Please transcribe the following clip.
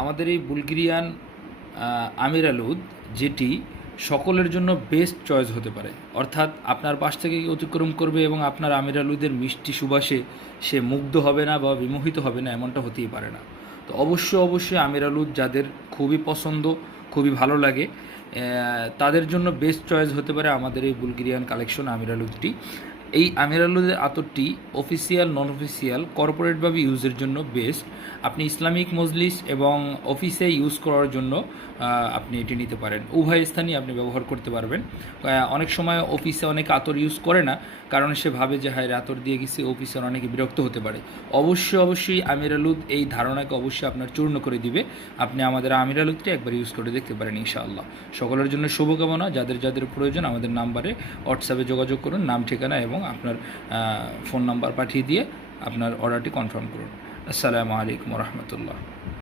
আমাদের এই বুলগেরিয়ান আমিরাল উদ, যেটি সকলের জন্য বেস্ট চয়েস হতে পারে। অর্থাৎ আপনার পাশ থেকে অতিক্রম করবে এবং আপনার আমিরাল উদের মিষ্টি সুবাসে সে মুগ্ধ হবে না বা বিমোহিত হবে না, এমনটা হতেই পারে না। তো অবশ্যই আমিরাল উদ যাদের খুবই পছন্দ, খুবই ভালো লাগে, তাদের জন্য বেস্ট চয়েস হতে পারে আমাদের এই বুলগেরিয়ান কালেকশন আমিরাল উদটি। এই আমিরাল উদের আতরটি অফিসিয়াল, নন অফিসিয়াল, কর্পোরেটভাবে ইউজের জন্য বেস্ট। আপনি ইসলামিক মজলিস এবং অফিসে ইউজ করার জন্য আপনি এটি নিতে পারেন। উভয় স্থানই আপনি ব্যবহার করতে পারবেন। অনেক সময় অফিসে অনেক আতর ইউজ করে না, কারণ সে ভাবে যে হায় আতর দিয়ে গেছে, অফিসের অনেকে বিরক্ত হতে পারে। অবশ্যই আমিরাল উদ এই ধারণাকে অবশ্যই আপনার চূর্ণ করে দিবে। আপনি আমাদের আমিরাল উদটি একবার ইউজ করে দেখতে পারেন ইনশাআল্লাহ। সকলের জন্য শুভকামনা। যাদের প্রয়োজন আমাদের নাম্বারে হোয়াটসঅ্যাপে যোগাযোগ করুন, নাম, ঠিকানা এবং আপনার ফোন নাম্বার পাঠিয়ে দিয়ে আপনার অর্ডারটি কনফার্ম করুন। আসসালামু আলাইকুম রহমতুল্লাহ।